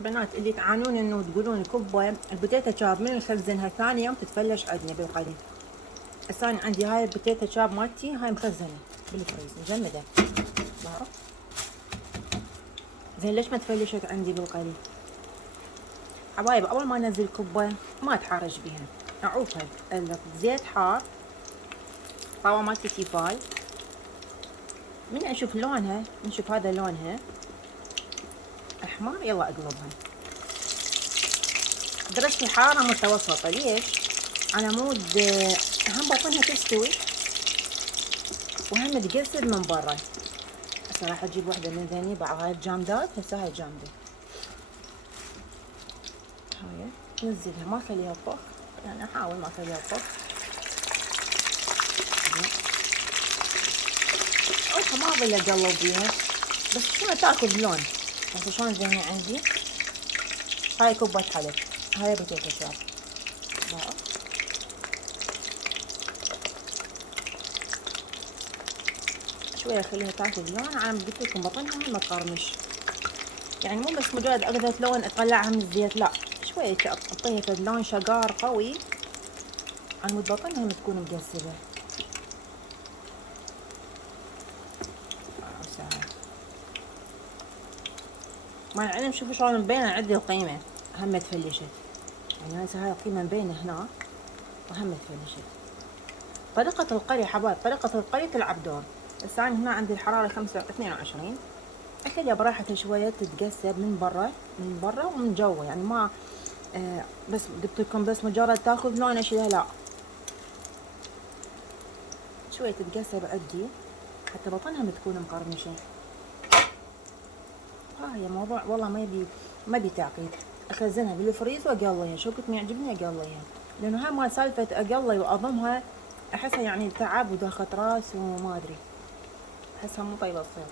بنات اللي تعانون انه تقولون كبه البوتيتا شاب من نخزنها ثاني يوم تتفلش عندنا بالقلي. هسه أنا عندي هاي البوتيتا شاب مالتي هاي مخزنه بالفريز مجمده. بعرف زين ليش ما تفلشت عندي بالقلي؟ حبايب اول ما انزل كبه ما اتحرج بيها، اعوفها بزيت حار، طاوه مالتي تيفال، من اشوف لونها نشوف هذا لونها احمر يلا اقلبها درجة الحرارة متوسطة. ليش؟ على مود هم بطنها تستوي وهم تقسد من برا. هسه راح اجيب وحدة من ذني بعض هاي الجامدات. هسه هاي جامدة، هاي نزلها ما اخليها تطخ، يعني احاول ما اخليها تطخ. اوها ما اظل اقلب بيها بس شلون تاخذ لون. هسه شلون ذني عندي هاي كوباية حليب، هاي بوتيتا شاب شويه اخليها تاخذ لون. على ما قلت لكم بطنها ما تقرمش، يعني مو بس مجرد اخذت لون اطلعها من الزيت، لا شويه اعطيها لون شقار قوي على مود بطنها تكون مقسبه. مع العلم شوفوا شلون مبينه عندي القيمه هم تفلشت، يعني هسه هاي القيمه مبينه هنا وهم تفلشت. طريقه القلي حبايب، طريقه القلي تلعب دور. هسه انا هنا عندي الحراره 22، اخليها براحتها شويه تتقسب من برا ومن جوا، يعني ما بس قلت لكم بس مجرد تاخذ لون اشيلها، لا شويه تتقسب عندي حتى بطنها بتكون مقرمشه. هي موضوع والله ما بي تعقيد. اخزنها بالفريز واقليها، شو كنت ما يعجبني اقليها، لانه هاي ما سالفه اقلي واضمها احسها يعني تعب وداخت راس وما ادري، احسها مو طيبه تصير.